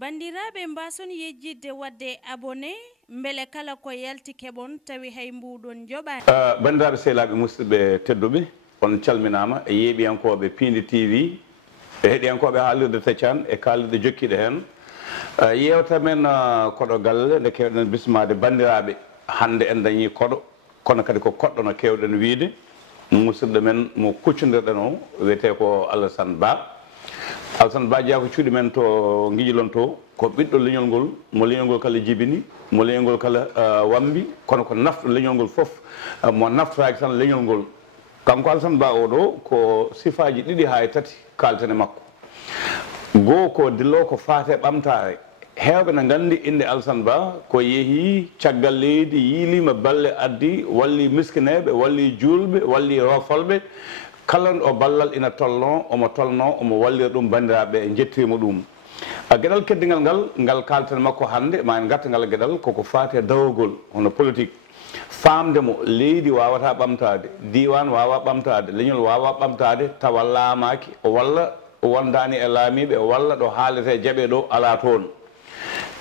bandiraɓe mbason yejjidde wadde abonné beele kala ko yalti keɓon tawi hay mbuɗon joɓani bandiraɓe sehlaɓe musidɓe tedduɓe on calminama e yeeɓiyankoɓe Pindi TV e heeɗiyankoɓe haalirde Taccan e kalirde jokkiɗe hen yewta men koɗo galle nde kewɗen bismade bandiraɓe hande en dañi koɗo kono kadi ko koɗɗo no kewɗen wiide musidɗo men mo kuccodirɗen o wiyete ko Alassane Ba jeeya ko cuuɗi men to guijilon to ko ɓiɗɗo leñol ngol mo leñol ngol kala jibini mo leñol ngol kala wambi kono ko nafto leñol ngol foof mo naftaki tan leñol ngol kanko Alassane Ba oɗo ko sifaji ɗiɗi ha e tati kalten e makko goho ko dillo ko faate ɓamtare hewɓe ne gandi inde Alassane Ba ko yeehi caggal leydi yiilima balle addi walli miskineɓe walli julɓe walli rofolɓe kala o ballal ina tolno omo wallira ɗum bandiraɓe e jettirimo ɗum gueɗal keddigal ngal kalten makko hande ma en garta ngal gueɗal koko faati e dawogol hono politique famdemo leydi wawata ɓamtade diwan wawa ɓamtade leñol wawa ɓamtade tawa laamaki walla wondani e laamiɓe walla ɗo haalete jaaɓe ɗo ala toon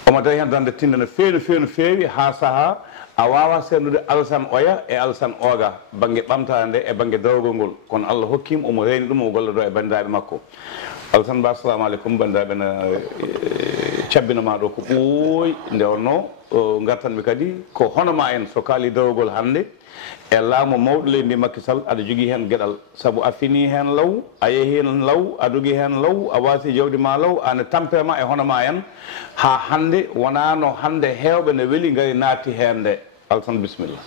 omo tawi hen dande tinde no feewi ha saaha a wawa sendude Alassane Oya e Alassane Oga banggue ɓamtade nde e banggue dawgol ngol kono Allah hokkima omo reyni ɗum o golla ɗo e bandiraɓe makko Alassane Ba assalamu aleykum bandiraɓe ne cabbinoma ɗo ko ɓooyi nde wonno gartanɓe kadi ko honoma en so kaali dawgol hande e laamu mawɗo leydi ndi Macky Sall aɗa jogui hen gueɗal saabu a fini hen law a yeehi hen law a dogui hen law a wasi jawdi ma law ane tampema e honoma en ha hande wonano hande hewɓe ne weeli gari naatti hen nde Alassane bisimilla.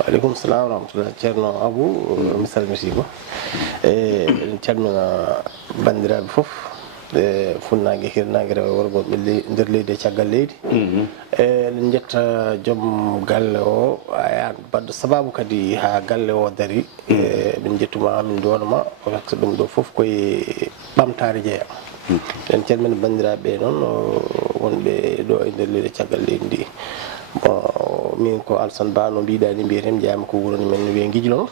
Waaleykum salam wa rahmatullah ceerno Abou mi salmitimo en calmina bandiraɓe foof funnague hirnague rewo worgo ɓe nder leydi e caggal leydi eɗen jetta joom galle o ayan badɗo sababu kadi ha galle o daari ɓen jettuma min donoma waktu ɗum ɗo foof koye ɓamtare jeeya en calmina bandiraɓe noon wonɓe ɗo e nder leydi e caggal leydi ndi bon min ko Alassane Ba no mbiɗani mbiyeten jeyama ko wuroni men no wiye guijlon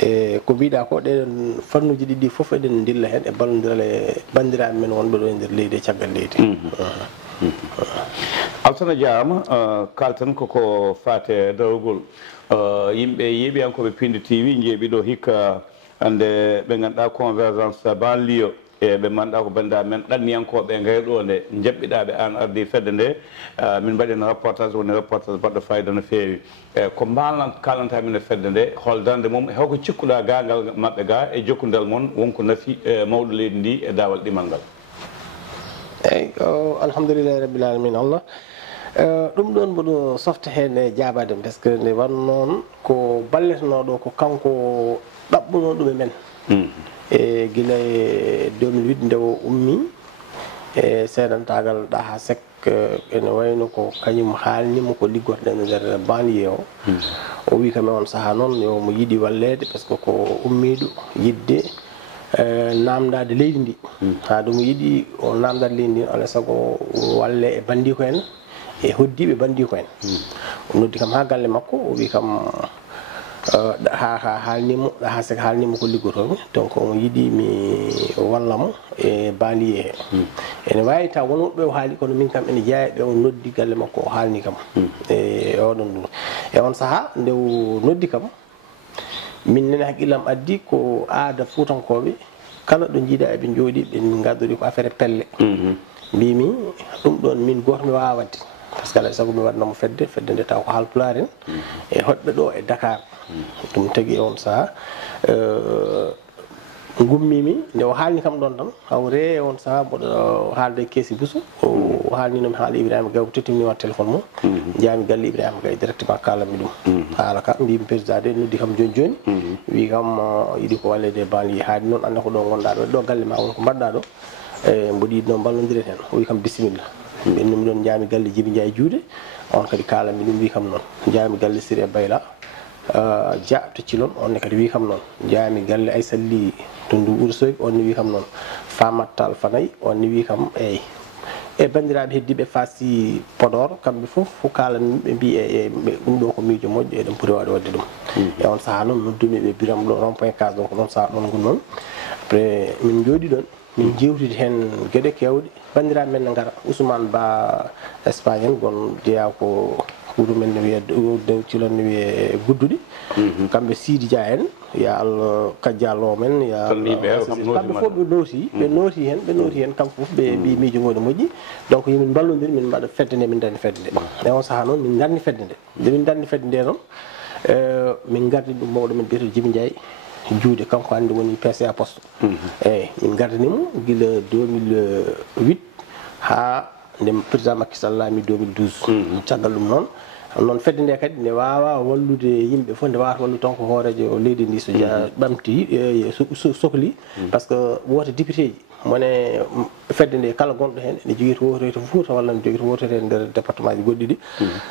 e ko mbiɗa ko ɗen fannuji ɗiɗi foof eɗen dilla hen e ballodiral e bandiraɓe men wonɓe ɗo e nder leydi e caggal leydi Alassane jarama kalten koko fate dawgol yimɓe yeeɓiyankoɓe Pindi TV jeeɓi ɗo hikka ande ɓe ganduɗa convergence banlieue e ɓe manɗa ko bandiraɓe men ɗanniyankoɓe gayɗo nde jaɓɓiɗaɓe an ardi fedde nde min mbaɗino reportage woni reportage baɗɗo fayida no feewi ko kalanta min e fedde nde holdande mum hewko cikkuɗa gangal mabɓe ga e jokkudel moon wonko nafi mawɗo leydi ndi e dawal ɗimal ngal eyyi alhamdulillahi rabbil alamin Allah ɗum ɗon mboɗo softa hen e jabade par ce que nde wanno noon ko balletonoɗo ko kanko ɗaɓɓuno ɗum e men e guila e 2008 nde o ummi e seedantagal ɗaha sek ene wayno ko kañum haalnimo ko liggotoɗen e nder banlieue o wi kam e on saaha noon yo mo yiiɗi wallede par ce que ko ummiɗo yidde namdade leydi ndi ha ɗum yiiɗi o namdade leydi ndi alay saago walle e bandiko en e hoddiɓe bandiko en o noddi kam ha galle makko o wi kam haalnimo ha sek haalnimo ko liggotomi donc omo yiiɗi mi wallamo e banlieue he ene wawi taw won woɓɓe o haali kono min kam ene jeeya ɓe o noddi galle makko o haalni kam e oɗon ɗum e on saaha nde o noddi kam min nene haqqillam addi ko aada fuutankoɓe kala ɗo jiiɗa eɓe jooɗi ɓe gaddori ko affaire pelle mbimi ɗum ɗon min goto mi wawa wadde par ce que alay saago mi waɗnamo fedde nde taw ko haalpulaar en e hoɗɓe ɗo e Dakar ɗum tagui on saaha gummimi nde o haalni kam ɗon tan hawre on saaha mboɗo haalde keesi buso o haalninomi haala Ibrahima Gaye ko tottimnima téléphone mum jaami galle Ibrahima Gaye directement kalanmi ɗum haala ka mbimi président de noddi kam joni wi kam yiiɗi ko wallede banlieue haadi noon anda ko ɗo gonɗa ɗo ɗo galle ma won ko mbaɗɗa ɗo e mboɗo yiɗi noon ballodiren hen o wi kam bisimilla ɓennumi ɗon jaami galle Djiby Ndiaye juuɗe on kadi kalanmi ɗum wi kam noon jaami galle Siré Bayla Dia to Cilon onne kadi wi kam noon jaami galle Aissa Ly to ndu Wourossogui on ne wi kam noon Famat Tall Fanayi on ne wi kam eyyi e bandiraɓe heddiɓe faasi Podor kamɓe fof fof kala ɓe mbi e ɗum ɗo ko miijo moƴƴo eɗen poti wawde wadde ɗum e on saaha noon noddumi ɓe biram ɗo rond point cas donc ɗon saaha ɗon gon noon après min jooɗi ɗon min jewtide hen gueɗe kewɗe bandiraɓe men ne gara Ousmane Ba Espagne en gon jeeya ko wuro men ne wiye dow cilon ne wiye Gudduɗi kamɓe Sidi Dia en ya Allah kajjalo men ya kamɓe fof ɓe nooti hen kamɓe fof ɓe mbi miijo ngoɗe moƴƴi donc yomin ballodir min mbaɗa fedde nde min darni fedde nde e on saaha noon min darni fedde nde nde min darni fedde nde noon min gardi ɗum mawɗo men biyeto Djibi Ndiaye juude kanko hannde woni PCA poste eyyi min gardinimo guila 2008 ha nde président Macky Sall laami 2012 caggal ɗum noon fedde nde kadi nde wawa wallude yimɓe fof nde wawata wallude tan ko hoorejo leydi ndi so ɓamti sohli par ce que woto député ji mone fedde nde kala gonɗo hen ene jogui to wotoyto Fouta walla ne jogui to wotoyto e nder département ji goɗɗi ɗi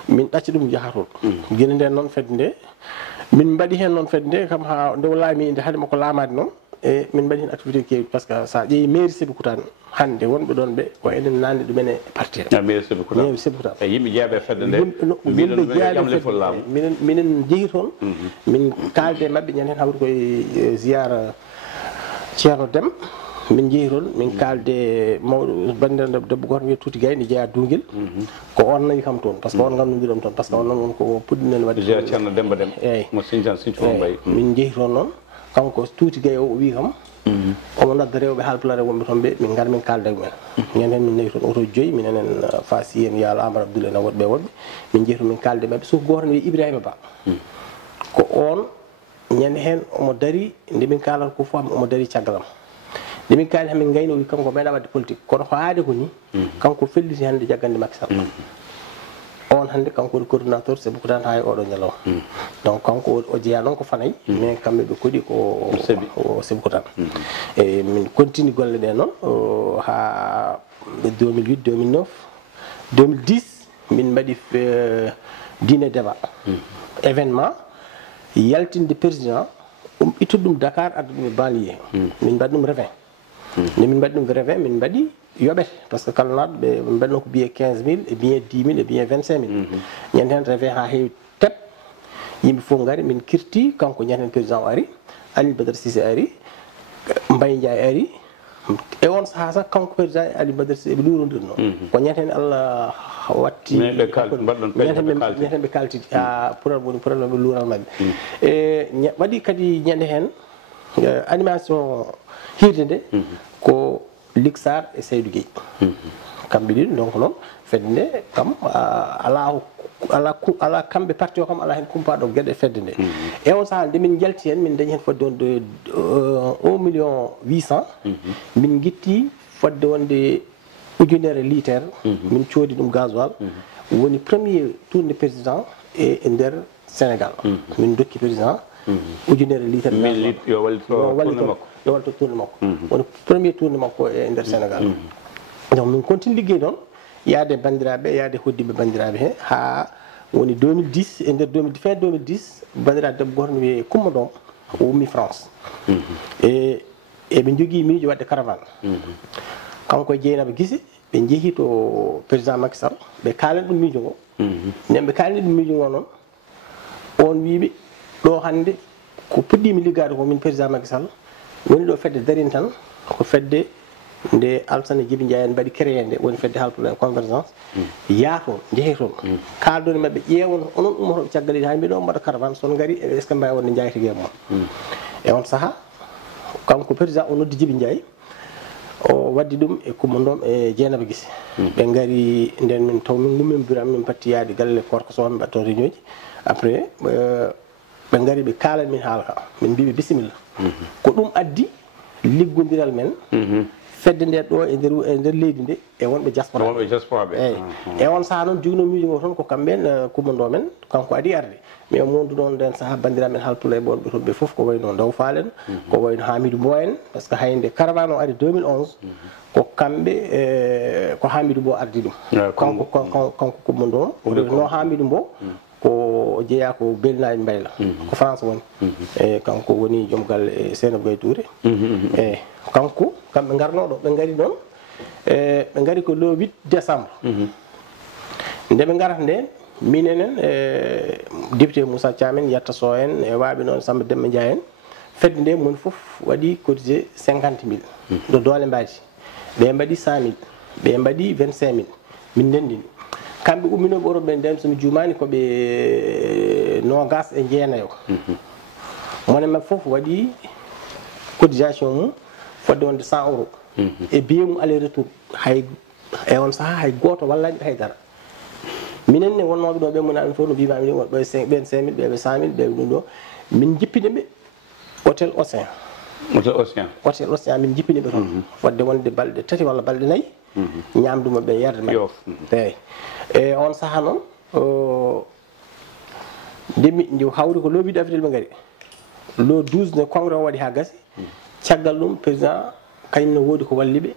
min ɗacca ɗum jaaha toon guila nden noon fedde nde min mbaɗi hen noon fedde nde kam ha nde laami nde haade makko laamade noon e min mbaɗi hen activité keewi par ce que sa ƴeewi mairie Sébikotane hande wonɓe ɗon ɓe ko enen nande ɗumen e parti mairie Sébikotane e yimɓe jeeyaɓe fedde nde yimɓe jeeyaɓe minen jeehi toon min kalde mabɓe ñanden hawri koye ziyara Ceerno Déme min jeehi toon min kalde mawɗo bandiraɗo debbo goto wiye Tuuti Gaye ne jeeya Dunguel ko on nawi kam toon par ce que on gandodiɗom toon par ce que on noon wonko puɗɗinen wadde Ceerno Demba Déme eyyi mo Sindian Sinthiou Mbaye min jeehi toon noon kanko Tuuti Gaye o wi kam omo nodda rewɓe haalpulare wonɓe toon ɓe min gara min kalda mumen ñanden hen min nawi toon auto joyyi min enen faasi en yaalo Amadou Abdoul en woɗɓe woɗɓe min jeehi toon min kalde mabɓe sauf goto ne wiye Ibrahima Ba ko on ñande hen omo dari nde min kalata ko fof omo dari caggalam nde min kaali hamin gayno wi kanko meeɗa wadde politique kono ko haade ko ni kanko felliti hannde jaggande Macky Sall on hannde kanko woni coordinateur Sébikotane ha e oɗo ñalawma donc kanko o jeeya noon ko Fanayi mais kamɓe ɓe koɗi ko Sébikotane e min continue golle ɗe noon ha 2008 2009 2010 min mbaɗi dîner débat événement yaltinde président ittude ɗum Dakar adda ɗum e banlieue min mbaɗi ɗum revin nde min mbaɗi ɗum revin min mbaɗi yoɓete par ce que kala naɗo ɓe mbaɗno ko biye 15 000 e biye 10 000 e biye 25 000 ñande hen revin ha heewi teb yimɓe fof gari min kirti kanko ñande hen président o ari Ali Badara Cissé ari Mbaye Ndiaye ari e on saaha sakh kanko président Ali Badara Cissé ɓe ɗurodirno ko ñande hen Allah watti ñanden ɓe kaltidi ha problème woni probléme ɓe luural mabɓe e waɗi kadi ñande hen animation hirde nde ko Liksar e Seydou Gueye kamɓe ɗiɗo donc noon fedde nde kam ala kamɓe parti o kam ala hen kumpaɗo gueɗe fedde nde e on saaha nde min jalti hen min dañi hen fodde wonde 1 800 000 min guitti fodde wonde ujunere litere min coodi ɗum gasoil woni premier tourné président e nder Sénégal min dokki président ujunere litere yo wallito tourné makko woni premier tourné makko e nder Sénégal donc min continue liggey noon yaade bandiraɓe yaade hoddiɓe bandiraɓe he ha woni 2010 e nder fin 2010 bandiraɗo debbo goto no wiye Coumba Ndom o ummi France e ɓe jogui miijo wadde caravane kanko e Dieynaba Guissé ɓe jeehi to président Macky Sall ɓe kaalen ɗum miijo ngo nden ɓe kaalani ɗum miijo ngo noon on wiɓe ɗo hannde ko puɗɗimi liggade ko min président Macky Sall woni ɗo fedde darini tan ko fedde nde Alassane Djibi Ndiaye en mbaɗi créé nde woni fedde Haalpulaar convergence yaato jeehe toon kaaldone mabɓe ƴeewon onon ummotoɓe caggal ha mbiɗo mbaɗa caravane son gari est ce que mbawi wonde jaytiguee moon e on saaha kanko président o noddi Djibi Ndiaye o waddi ɗum e Coumba Ndom e Dieynaba Guissé ɓe gari nden min taw min gummin bureau min patti yaade galle korko so min mbaɗa toon réunion ji après ɓe gari ɓe kaalani min haala ka min mbiɓe bisimilla ko ɗum addi liggodiral men fedde nde ɗo e nder leydi nde e wonɓe diaspora eyyi e on saaha noon jogino miijo ngo toon ko kamɓen Coumba Ndom en kanko adi arde mais mondu ɗon nden saaha bandiraɓe men Haalpulaar ɓe wonɓe toon ɓe foof ko wayno Ndaw Fall en ko wayno Hamidou Mbow en par ce que hayde caravane o ari 2011 ko kamɓe ko Hamidou Mbow ardi ɗum kanko Coumba Ndom no Hamidou Mbow ko jeeya ko Belnaji Mbayla ko France woni e kanko woni joom galle Seynabou Gaye Touré e kanko kamɓe garno ɗo ɓe gari noon ɓe ngari ko le 8 décembre nde ɓe garata nde minenen député Moussa Thiam en Yatta Sow en e waaɓe noon Samba Demba Ndiaye en fedde nde moni fof waɗi cotisé 50 000 ɗo doole mbaadi ɓe mbaɗi 100 000 ɓe mbaɗi 25 000 min ndendini kamɓe umminoɓe Europe ɓe nden somi jumani koɓe nogas e jeenayo mone mabɓe fof waɗi cotisation mum fodde wonde 100 euros e biye mum aller retour hay e on saaha hay goto wallani ɓe haydara minen ne wonnoɓe ɗo ɓe munaɓe fof no mbimami ni wonɓe 25 000 ɓeɓe 100 000 ɓeɓe ɗum ɗo min jippine ɓe hôtel Océan hôtel Océan min jippine ɓe toon fodde wonde balɗe 3 walla balɗe 4 ñamduma ɓe yerde mabɓe eyi e on saaha noon ndemi hawri ko looɓiɗo avril ɓe gaari le 12 ne congrès o waɗi ha gasi caggal ɗum président kañum ne woodi ko walliɓe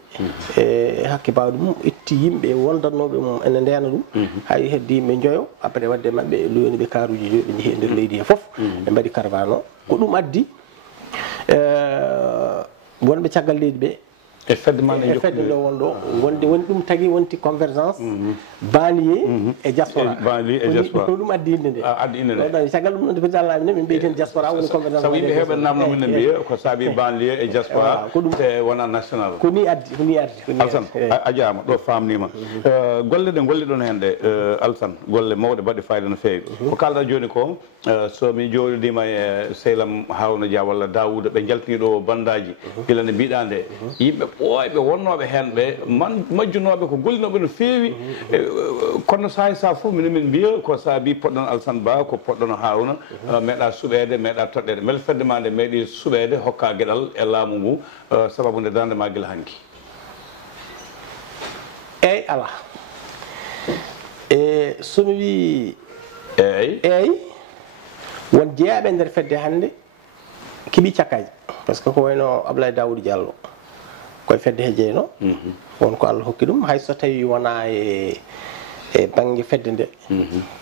e hakke bawɗe mum itti yimɓe wondannoɓe mum ene ndena ɗum hay heddi yimɓe joyo après wadde mabɓe loyoni ɓe karuji joyi ɓe jeehi e nder leydi he foof ɓe mbaɗi caravane o ko ɗum addi wonɓe caggal leydi ɓe e fedde nde wonɗo woni ɗum tagui wonti convergence banlieue e diaspora ko ɗum addi inde nde caggal ɗum ɗon président laami ne min ɓeyi ten diaspora woni convergence sabu yimɓe heɓe namno men mbiya ko saabi banlieue e diaspora te wona national ko ni addi Alsane a jaama ɗo famnima golle ɗe golliɗon hen ɗe Alsane golle mawɗe mbaɗɗe fayida no fewi ko kalɗa joni ko somi joɗidima e sehlam Harouna Dia walla Daouda ɓe jaltiniɗo bandaji gila nde mbiɗa nde yimɓe ɓooyɓe wonnoɓe hen ɓe majjunoɓe ko gollinoɓe no fewi kono saha sa fof minen min mbiya ko saabi poɗɗon Alsane Ba ko poɗɗon Harouna meeɗa suɓede meeɗa toɗɗede beele fedde ma nde meeɗi suɓede hokka gueɗal e laamu ngu sababu nde dande ma guila hanki eyyi ala e somi wi eyyi won jeeyaɓe nder fedde hannde kiɓi cakkaji par ce que ko wayno Abdoulaye Daouda Diallo koye fedde he jeyno wonko Allah hokki ɗum hayso tawi wona e banggue fedde nde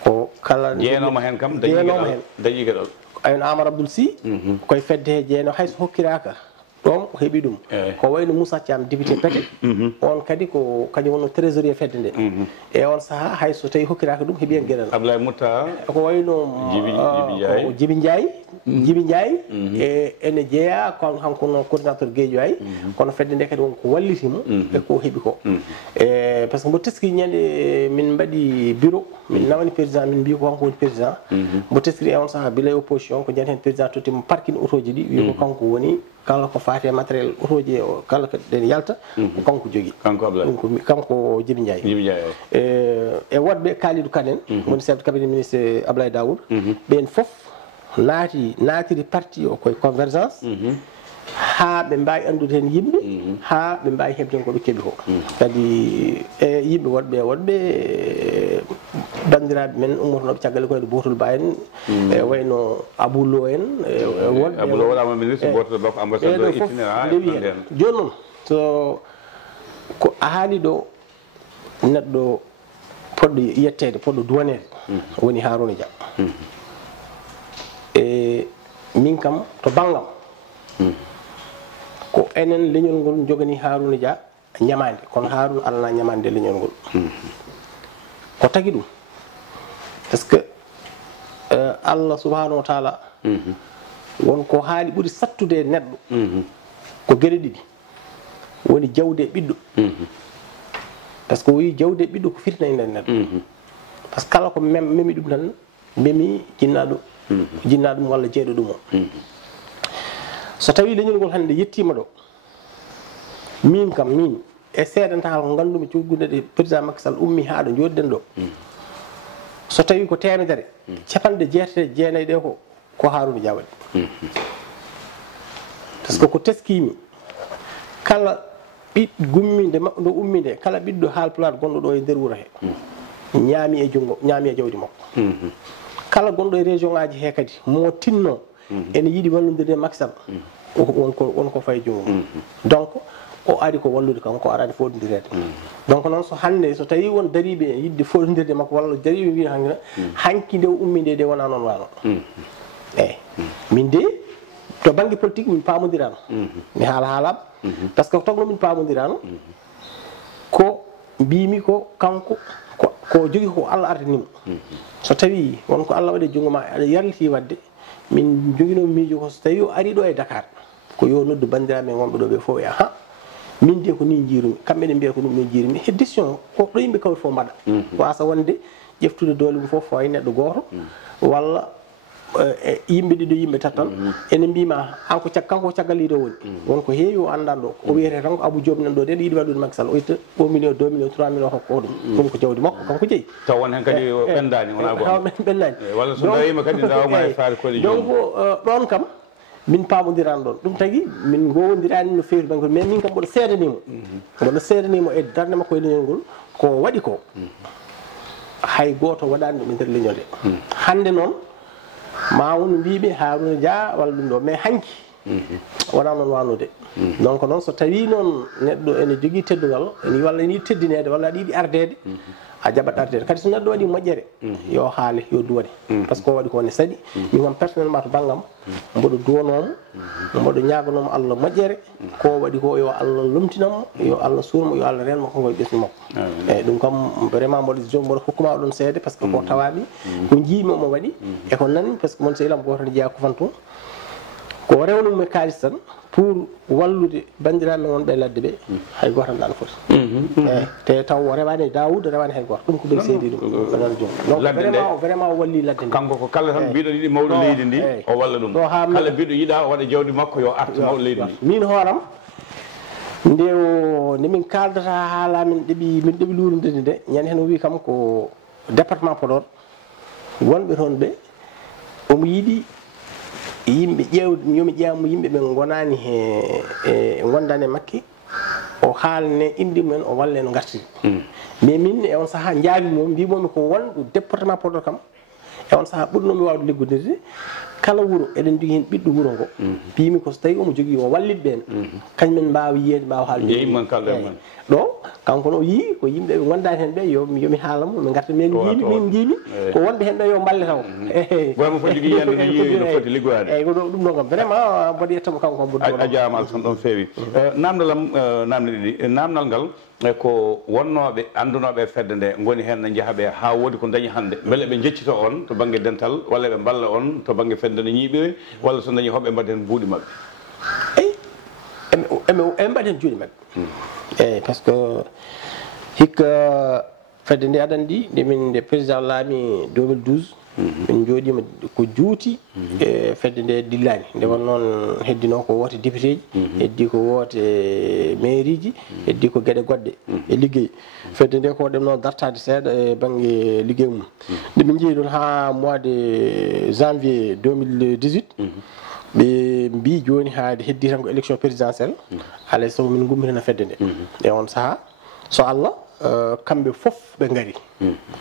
ko kala jeenoma hen kam dañi gueɗal ayno Amadou Abdoul Sy koye fedde he jeyno hayso hokkiraka ɗon ko heeɓi ɗum ko wayno Moussa Thiam député Pété on kadi ko kañum wonno trésorier fedde nde e on saaha hayso tawi hokkiraka ɗum heeɓi hen gueɗal Ablaye Mouta ko wayno Djibi Ndiaye e ene jeeya kon hanko no coordinateur Guédiawaye kono fedde nde kadi wonko wallitimo e ko heeɓi ko e par ce que mbo teski ñande min mbaɗi bureau min nawani président min mbi ko kanko woni président mbo teskiri e on saaha bila opposition ko jani hen président tottimo parking auto ji ɗi wi ko kanko woni kala ko faati e matériel auto ji o kala ko ɗen yalta ko kanko jogui kanko Djibi Ndiaye e wodɓe Kalidou Kane en woni chef de cabinet ministre Abdoulaye Daouda ɓen foof naatiri parti o koye convergence ha ɓe mbawi andude hen yimɓe ha ɓe mbawi heɓden koɓe keeɓi ko kadi e yimɓe wodɓe bandiraɓe men ummotonoɓe caggal koyɗo Botol Ba en e wayno Aboulo en Aboulo waɗama ministre Botol Ba ko ambassadeur itinéraire joni noon so ko a haali ɗo neɗɗo poɗɗo yettede poɗɗo duwanede woni Harouna Dia e min kam to bangam ko enen leñol ngol jogani Harouna Dia ñamande kono Harouna alana ñamande leñol ngol ko tagi ɗum par ce que Allah subhanahu wa taala wonko haali ɓuuri sattude neɗɗo ko gueɗe ɗiɗi woni jawdi e ɓiɗɗo par ce que o wi jawdi e ɓiɗɗo ko fitna e nder neɗɗo par ce que kala ko memi ɗum tan memi jinnaɗum walla jeeɗo ɗum o so tawi leñol ngol hannde yettima ɗo min kam min e seedantal ko gandumi coggude ɗe président Macky Sall ummi ha ɗo jodden ɗo so tawi ko temedere capanɗe jeetati jeenayyi ɗe ko Harouna Dia waɗi par ce que ko teskimi kala gumminde makko ndo ummi nde kala ɓiɗɗo Haalpulaar gonɗo ɗo e nder wuuro he ñaami e jawdi makko kala gonɗo e région ngaji he kadi mo tinno ene yiiɗi wallodirde Macky Sall wonko fayi jungo donc o ari ko wallude kanko o arani foɗodirede donc noon so hannde so tawi won dariɓe yidde foɗodirde makko walla dariɓe mbi hanki nde ummi nde wona noon wano eyyi min de to banggue politique min pamodirano mi haalaɓe par ce que tagno min pamodirano ko mbimi ko kanko ko jogi ko Allah artanimo so tawi wonko Allah waɗi jungo ma aɗa yarliti wadde min jogino miijo ko so tawi o ari ɗo e Dakar ko yo noddu bandiraɓe wonɓe ɗo ɓe fof e ha min de ko ni jiirumi kamɓe ne mbiya ko ɗum ni jiirumi he décision ko ɗo yimɓe kawri fof mbaɗa wasa wonde ƴeftude doole mum fof fayi neɗɗo goto walla yimɓe ɗiɗo yimɓe tattan ene mbima kanko ko caggal yiide woni wonko heewi o andan ɗo o wiyete tan ko Abou Diop nan ɗo de yiiɗi waɗude Macky Sall o itta 1 million 2 million 3 million hokko ɗum ko jawdi makko kanko jeeyi taw won hen kadi ɓendani wona goto ɓendani walla so dawima kadi dawma e faare koɗe donc ɗon kam min pamodirani ɗon ɗum tagui min gowodirani no fewi banque mais min kam mboɗo seedanimo e darde makko e leñol ngol ko waɗi ko hay goto waɗani ɗum e nder leñol he hande noon ma won mbiɓe Harouna Dia walla ɗum ɗo mais hanki wona noon wanude donc noon so tawi noon neɗɗo ene jogui teddugal walla ene yiiɗi teddinede walla aɗa yiiɗi ardede a jaɓat ardede kadi so neɗɗo waɗi moƴƴere yo haale yo duwaɗe par ce que ko waɗi ko ne saɗi min kam personnellement to banggam mboɗo duwanomo mboɗo ñaganoma Allah moƴƴere ko waɗi ko yo Allah lomtinamo yo Allah suurmo yo Allah renmo konkoye ɓesgu makko eyyi ɗum kam vraiment mboɗo hokkuma oɗon seede par ce que ko tawaɓi ko jiimi omo waɗi e ko nani par ce que moon sehilam goto ne jeeya kufan toon ko rewnumi e kalis tan pour wallude bandiraɓe wonɓe ladde ɓe hay goto tan foti eyyi te taw o rewani Daoud rewani hay goto ɗum ko ɓe seedi ɗum ɗonon joni donc vraiment o walli ladde nde kanko ko kala tan mbiɗo yiɗi mawɗo leydi ndi o walla ɗum kala mbiɗo yiiɗa waɗa jawdi makko yo arta mawɗo leydi ndi min hooram nde min kaldata haala min ɗeeɓi lurudede nde ñande hen o wi kam ko département Podor wonɓe toon ɓe omo yiiɗi yimɓe yomi ƴeewmo yimɓe ɓe gonani e gondani e makki o haalne indi mumen o walle no gartiri mais min e on saaha jaabimo mbimomi ko wonɗo département Podor kam e on saaha ɓurnomi wawde liggodirde kala wuuro eɗen jogui hen ɓiɗɗo wuuro ngo mbimi ko so tawi omo jogui o wallit ɓen kañumen mbawa yiyede mbawa haalde ɗo kanko no yii ko yimɓe ɓe gondani hen ɓe yomi haalamo mi garta min jiimi ko wonɓe hen ɓe yo balle taw gomo fo jogui yiyande no yiiwi no foti liggoyade eyyi ɗum ɗo kam vraiment mboɗo yettamo kanko kam ɓurɗo a jarama Alassane ɗon feewi namdalam namde ɗiɗi namdal ngal ko wonnoɓe andunoɓe fedde nde goni hen ne jaahaɓe ha woodi ko dañi hande beele ɓe jeccito on to banggue dental walla ɓe balla on to banggue fedde no ñiiɓiri walla so dañi hoɓe mbaɗa hen buuɗi mabɓe eyyi eɓe mbaɗa hen juuɗe mabɓe eyyi par ce que hikka fedde nde aɗa andi nde président laami 2012 min jooɗima ko juuti e fedde nde dillani nde won noon heddino ko woote député ji heddi ko woote mairie ji heddi ko gueɗe goɗɗe e ligguey fedde nde ko ɗem noon dartade seeɗa e banggue ligguey mum nde min jeeyi ɗon ha mois de janvier 2018 ɓe mbi joni haade heddi tan ko élection présidentielle alay saago min gummitana fedde nde e on saaha so Allah kamɓe fof ɓe gari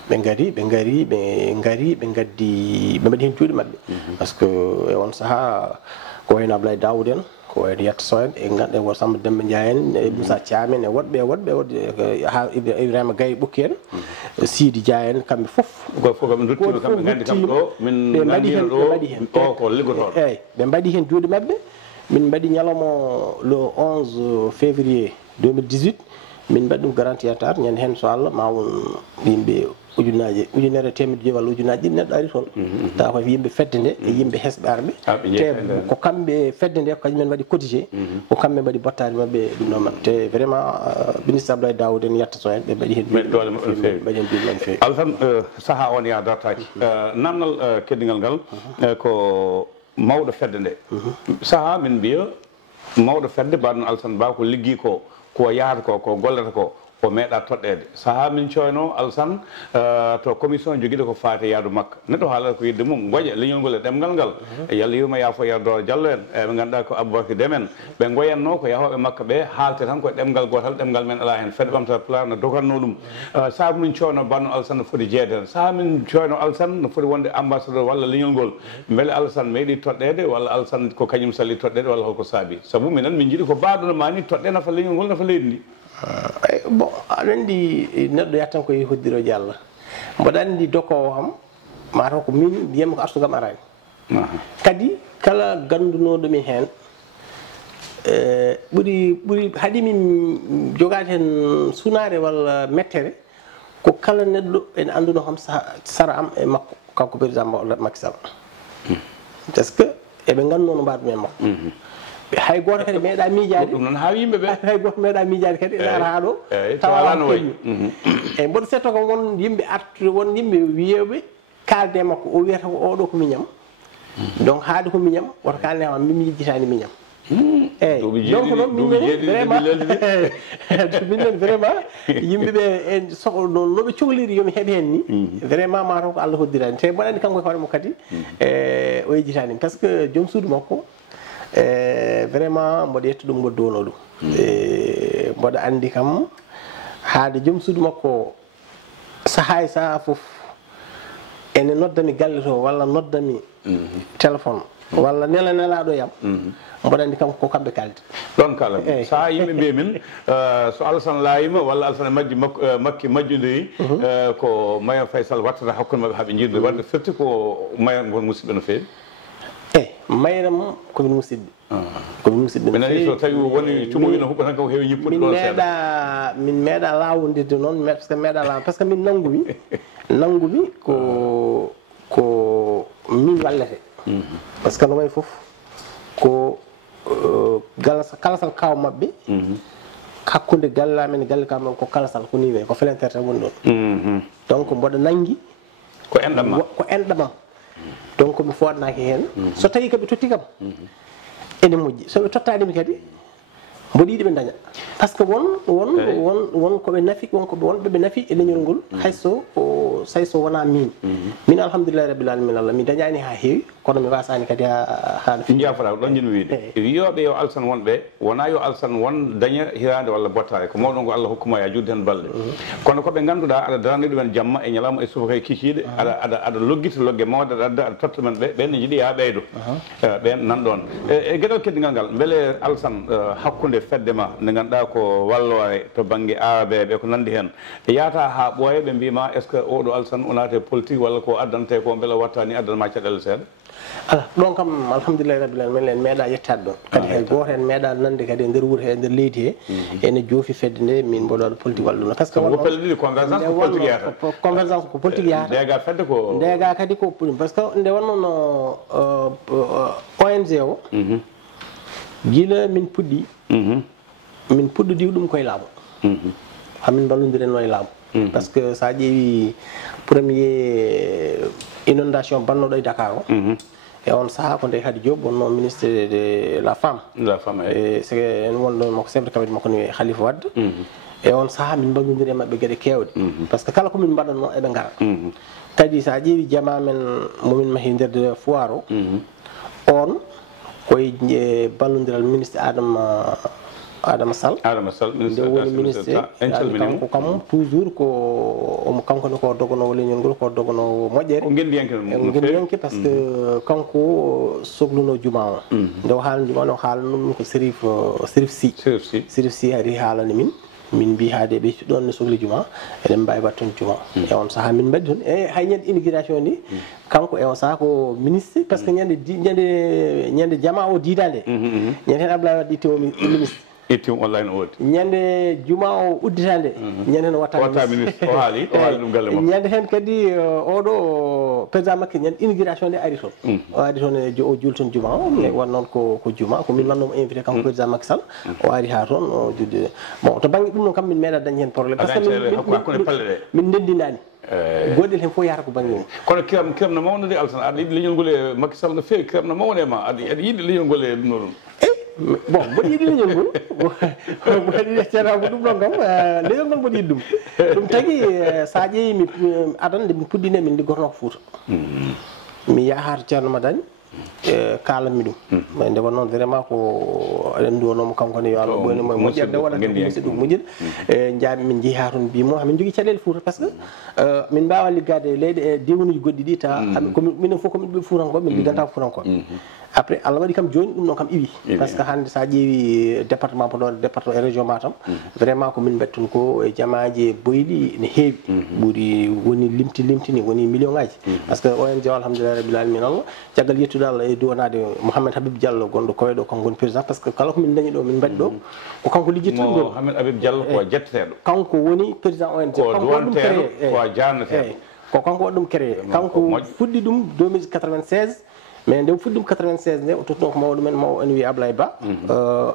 ɓe gaddi ɓe mbaɗi hen juuɗe mabɓe par ce que e on saaha ko wayno Ablaye Daoud en ko wayno Yatta Sow en e ganduɗa woto Samba Demba Ndiaye en e Moussa Thiam en e woɗɓe ha Ibrahima Gaye Ɓokki en Sidi Dia en kamɓe fof ɓe duttima kamɓe gandi kam ɗo min mbaɗi hen o ko liggotoɗo eyyi ɓe mbaɗi hen juuɗe mabɓe min mbaɗi ñalawma le 11 février 2018 min mbaɗi ɗum garantiyatar ñande hen so Allah ma won yimɓe ujunere temedde joyi walla ujunaje ɗiɗi neɗɗo ari toon tawa ko yimɓe fedde nde e yimɓe hesɓe arɓe te ko kamɓe fedde nde ko kañumen mbaɗi cotisé ko kamɓe mbaɗi bottade mabɓe ɗum ɗon mabɓe te vraiment ministre Abdoulaye Daoud en Yatta Sow en ɓe mbaɗi hen dole mabɓe no fewi mbaɗi hen juuɗe mabɓe fewi Alassane saaha on ya dartaki namdal keddigal ngal ko mawɗo fedde nde saaha min mbiya mawɗo fedde mbaɗon Alassane Ba ko liggi ko yahata ko gollata ko meeɗa toɗɗede saaha min coyno Alassane to commission joguiɗo ko faate yaadu makka neɗɗo haalata ko yidde mum goƴa leñol ngol e ɗemgal ngal yalla yurma yaafo yerdoro Diallo en eɓe ganduɗa ko Aboubacry Déme en ɓe goyanno ko yahoɓe makka ɓe haalte tan koye ɗemgal gotal ɗemgal men ala hen fedde ɓamtata pulaar no doganno ɗum saaha min coyno banno Alassane no foti jeedede saaha min coyno Alassane no foti wonde ambassadeur walla leñol ngol beele Alassane meeɗi toɗɗede walla Alassane ko kañum salli toɗɗede walla holko saabi saabu minen min jiiɗi ko mbaɗuno mani toɗɗe nafa leñol ngol nafa leydi ndi bon aɗa andi neɗɗo yattan koye hoddiroje Allah mboɗa andi dokowo kam mataw ko min mbiyami ko artugam arani kadi kala gandunoɗomi hen ɓuri haɗi min jogaade hen sunaare walla mettere ko kala neɗɗo ene annduno kam sara am e makko kanko président Macky Sall par ce que eɓe ngannduno no mbaɗumi e makko hay gooto kadi meeɗa miijaade ɗum noon haa yimɓe ɓe hay gooto meeɗa miijaade kadi ene ara haa ɗo tawalano way eyi mboɗo setto ko won yimɓe artude won yimɓe wiyeɓe kaalde makko o wiyata ko oɗo ko miñam donc haade ko miñam woto kalne ma min yejjitani miñam eyyi donc noon min vraiment minen vraiment yimɓeɓe en sohlo noɓe cohliri yomi heeɓ hen ni vraiment mataw ko Allah hoddirani te mboɗa andi kanko e hooremo kadi o yejjitani par ce que joom suudu makko vraiment mboɗo yetta ɗum mboɗo duwono ɗum mboɗo andi kam haade joom suudu makko saaha e saaha foof ene noddami galle to walla noddami téléphone walla nelaɗo yam mboɗo andi kam ko kamɓe kalde ɗon kala sa yimɓe mbiya min so Alassane layima walla Alassane majji makki majjodiri ko Mayo Faysal wattata hakkude mabɓe haaɓe jirde wadde firti ko Mayo ngon musidɓe no feewi mayram komin musidɓe komin musidɓe mi nani so tawi woni cumoyino huɓɓa tan kam heewi ñippude ɗon seeɗa min meeɗa lawondirde noon par ce que meeɗa law par ce que min nanggumi ko min wallete par ce que no way foof ko kalasal kaw mabɓe hakkude galle amen e galle kaw mabɓe ko kalasal ko ni we ko felentere tan woni ɗon donc mboɗo nanggui ko enɗamam donc mi fodnaki hen so tawi kaɓe totti kam ene moƴƴi soɓe tottanimi kadi mboɗo yiɗi ɓe daña par ce que won koɓe nafi wonɓe ɓe nafi e leñol ngol hayso wona min alhamdulillah rabbil alamin Allah mi dañani ha heewi kono mi wasani kadi ha jafata ɗon jinmi wiide wiyoɓe yo Alassane wonɓe wona yo Alassane won daña hirande walla bottare ko mawɗon ko Allah hokkuma ya judde hen balɗe kono koɓe ganduɗa aɗa darani ɗumen jamma e ñalawma e suufa kay kikiɗe aɗa loggita logge mawde aɗa adda aɗa totta men ɓe ɓen ne jiiɗi ha ɓeydo ɓen nanɗon e gueɗal keddigal ngal beele Alassane hakkude fedde ma nde ganduɗa ko wallore to banggue AABɓe ko nandi hen yaata ha ɓooya ɓe mbima est ce que oɗo Alassane onate politique walla ko addante ko beele wattani addanma caɗele seeɗa ala ɗon kam alhamdulillahi rabbil alamin en meeɗa yettade ɗon kadi hay goto en meeɗa nande kadi e nder wuuro he e nder leydi he ene joofi fedde nde min mboɗo waɗa politique walla ɗum par ce que woppele ɗiɗi convergence ko politique yahata convergence ko politique yahata ndega fedde ko ndega kadi ko ɗum par ce que nde wonnono ONG o guila min puɗɗi min puɗɗodiwi ɗum koye laamu hamin ballodirenno e laamu par ce que sa ƴeewi premier inondation bannoɗo e Dakar o e on saaha ko nde Hady Diop wonno ministre de la femme e c'est en wonɗo makko chef de cabinet makko ni Khalifa Wade e on saaha min ballodiri e mabɓe gueɗe kewɗe par ce que kala komin mbaɗatno eɓe gara kadi sa ƴeewi jama men momin mahi nder foire o on koye ballodiral ministre Adama Sall nde woni ministre kanko kam toujours ko kankone ko dogonowo leñol ngol ko dogonowo moƴƴere guendiyanke par ce que kanko sohluno juma o nde o haalno juma o haalno ɗum ko Sérif Sy ari haalani min mbi haade ɓe ɗon ne sohli juma eɗen mbawi wat toon juma e on saaha min mbaɗi toon e hay ñande immigration ni kanko e on saaha ko ministre par ce que ñande jama o diidande ñande hen Abdoulaye Wade ittimo ministre ittim online o ñande juma o udditande ñande hen watta ministre o haali ɗum galle makko ñande hen kadi oɗo président Macky ñande inauguration nde ari toon o ari toon o juuli toon juma o e won noon ko juma ko min wannomo invité kanko président Macky Sall o ari ha toon o judde bon to banggue ɗum noon kam min meeɗa dañi hen probléme par ce que min ndendinani goɗɗel hen fof yahata ko banggue mum kono kiram no mawnude Alassane aɗa yiɗi leñol ngol e Macky Sall no fewi kiram no mawne ma aɗa yiɗi leñol ngol e ɗum no ɗum bon mboɗo yiɗi leñol ngol mboɗo yiɗi ceerno ɗum ɗon kam leñol ngol mboɗo yiɗi ɗum tagui sa ƴeewi mi adan nde min puɗɗine min liggotono ko Fouta mi yaha to ceerno Madani kalanmi ɗum nde won noon vraiment ko eɗen duwonomo kanko ne yo Allah ɓoyni mo moƴƴere nde waɗata musidɗo moƴƴir jaami min jeehi ha toon mbimo hamin jogui caɗele Fouta par ce que min mbawa liggade leyɗe e diwanuji goɗɗi ɗi ta minen fof komin ɓe Foutankoɓe min ligganta ko Foutankoɓe après Allah waɗi kam joni ɗum ɗon kam iwi par ce que hande sa ƴeewi département Podor département et région Matam vraiment ko min bettun ko e jamaji e boyɗi ne heewi ɓuuri woni limtini woni million ngaji par ce que ONG alhamdulillah rabbil alamin Allah caggal yettude Allah e duwanade Mouhamed Habib Diallo gonɗo koyɗo kanko woni président par ce que kala komin dañi ɗo min mbaɗi ɗo ko kanko ligguittuɗo ɗo Mouhamed Habib Diallo ko jetteteɗo kanko woni président ONG ko duwanteɗo ko janneteɗo ko kanko waɗi ɗum créé kanko fuɗɗi ɗum 2096 mais nde fuɗɗum 96 nde o totno ko mawɗo men maw en wi Ablaye Ba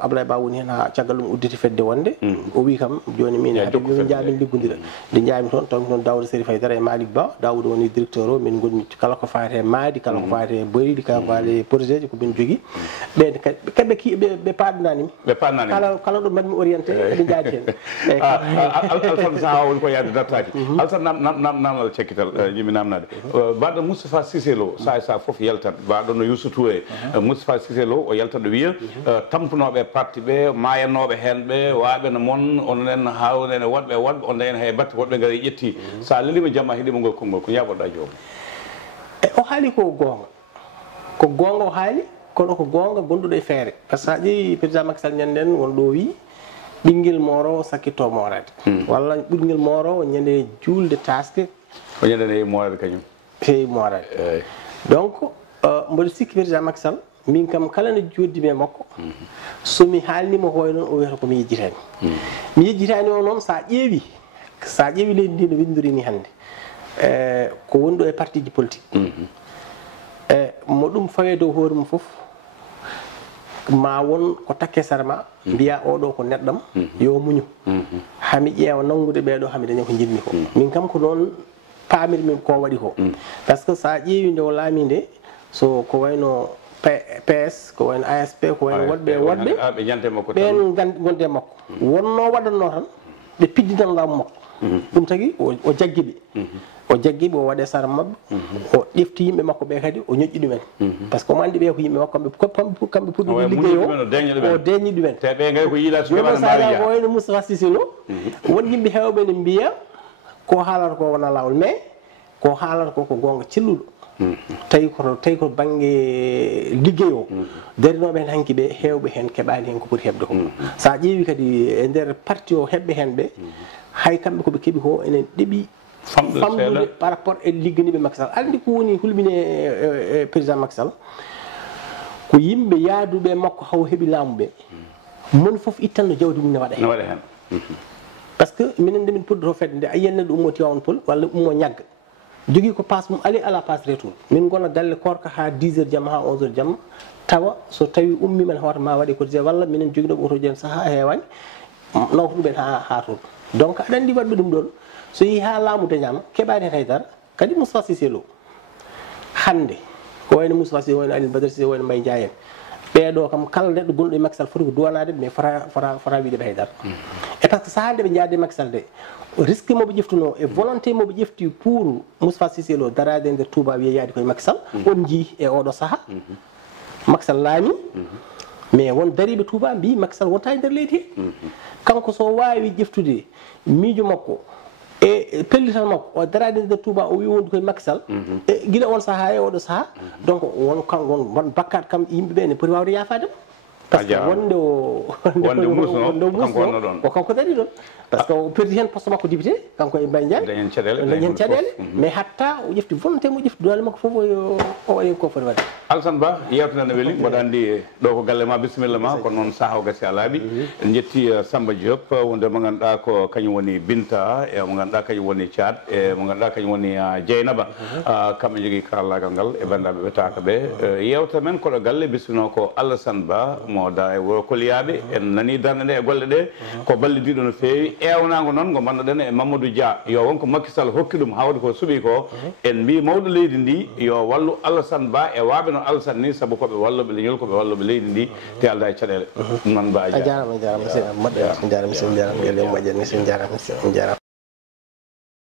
Ablaye Ba woni hen ha caggal ɗum udditi fedde wonde o wi kam joni min min jaamin liggodira nde jaami toon tawi toon Daouda Sérif Haydara e Malick Ba Daouda woni directeur o min gonmi kala ko fate maadi kala ko fate boyɗi kala ko fate projet ji ko min jogui ɓen kamɓe ɓe paɗananimi kala ɗo mbaɗmi orienté eɓe jaadi hen Alsan saha woni ko yaade dartaki Alsan namdal cekkital yimɓe namnade mbaɗo Moustapha Cissé Lo sa foof yaltat ɗon no Youssoutou e Moustapha Cissé Lo o yaltaɗo wiya tampanoɓe parti ɓe mayanoɓe hen ɓe waaɓe no moon ononen hawnene woɗɓe on dañen hay batte woɗɓe gaari ƴetti sa lelima jamma heeɗima ngol konngol ko yaɓoɗa joom o haali ko gonga o haali kono ko gonga gonduɗo e feere par ce que sa ƴeewi président Macky Sall ñanden wonɗo wi ɓinguel morowo sakkitto morade walla ɓinguel morowo ñande julde taske o ñandane morade kañum heewi morade donc mboɗo sikki président Macky Sall min kam kala nde joddimi e makko somi haalnima hoore noon o wiyata komi yejjitani mi yejjitani o noon sa ƴeewi leydi ndi no windori ni hannde ko woni ɗo e parti ji politique mo ɗum fawe dow hoore mum fof ma won ko takke sara ma mbiya oɗo ko neɗɗam yo muñu hami ƴeewa nangude ɓeɗo hami daña ko jiɗmi ko min kam ko noon paamirmin ko waɗi ko par ce que sa ƴeewi nde o laami nde so ko wayno PS ko wayno ASP ko wayno woɗɓe ɓen gonde makko wonno waɗanno tan ɓe pidditan laamu makko ɗum tagui o jaggi ɓe o waɗe sara mabɓe o ƴefti yimɓe makko ɓe kadi o ñoƴƴi ɗumen par ce que omo andi ɓe ko yimɓe makko kamɓe puɗɗiɗi ligguey o deñi ɗumen joni sa ko wayno Moustapha Cissé Lo won yimɓe hewɓe ne mbiya ko haalata ko wona lawol mais ko haalata ko gonga celluɗo tawi ko banggue liggey o darinoɓe hen hanki ɓe hewɓe hen keɓani hen ko ɓuuri hebde ko sa ƴeewi kadi e nder parti o heɓɓe hen ɓe hay kamɓe koɓe keeɓi ko enen ɗeeɓi famdude par rapport e ligganiɓe Macky Sall andi ko woni hulmine e président Macky Sall ko yimɓe yaaduɓe makko haw heeɓi laamu ɓe moni foof ittanno jawdi mum ne waɗa hen par ce que minen nde min puɗɗoto fedde nde a yiyat neɗɗo ummo Tivaoune Peulh walla ummo ñagga jogui ko passe mum ali ala passe retour min gona galle korka ha 10 heures jamma ha 11 heures jamma tawa so tawi ummi men hawata ma waɗi cotisé walla minen joguiɗo otoji en saaha hewani nawta ɗumen ha toon donc aɗa andi waɗɓe ɗum ɗon so yi ha laamu dañama keɓani hen haydara kadi Moustapha Cissé Lo hande ko wayno Moustapha Cissé wayno Aline Badara Cissé wayno Mbaye Ndiaye en ɓeɗo kam kala neɗɗo gonɗo e Macky Sall foti ko duwanade mais fota wiide ɓe haydara et par ce que saaha nde ɓe jaade Macky Sall de risque moɓe ƴeftuno e volonté moɓe ƴefti pour Moustapha Cissé Lo darade e nder Touba wiya yaade koye Macky Sall on jii e oɗo saaha Macky Sall laami mais won dariɓe Touba mbi Macky Sall wonta e nder leydi he kanko so wawi ƴeftude miijo makko e pellital makko o darade nder Touba o wi wondi koye Macky Sall e guila on saaha e oɗo saaha donc won won bakkat kam yimɓeɓe ne poti wawde yaafadema par ce que wonde musno ko kanko dañi ɗon par ce que o perdi hen poste makko député kanko e Mbaye Ndiaye dañen caɗele mais hatta o ƴefti volonté mo ƴefti dole makko foof o waɗi ko foti wadde Alassane Ba yewtana ne weeli mboɗa andi ɗo ko galle ma bisimilla ma kono noon saaha o gasi a laaɓi en jetti Samba Diop wonde mo ganduɗa ko kañum woni Binta e mo ganduɗa kañum woni Thiat e mo ganduɗa kañum woni Dieynaba kamɓe jogui karallagal ngal e bandaɓe ɓetaka ɓe yewta men koɗo galle bisimino ko Alassane Ba mo da e wuro Koliyaɓe en nani darde nde e golle ɗe ko ballidiɗo no fewi ewnago noon ngo bannoɗen e Mamadou Dia yo wonko Macky Sall hokki ɗum hawde ko suuɓi ko en mbi mawɗo leydi ndi yo wallu Alassane Ba e waɓe no Alassane ni saabu koɓe walloɓe leñol koɓe walloɓe leydi ndi te alda e caɗele ɗum noon Ba a jarama jarama moƴƴa jarama jarama jarama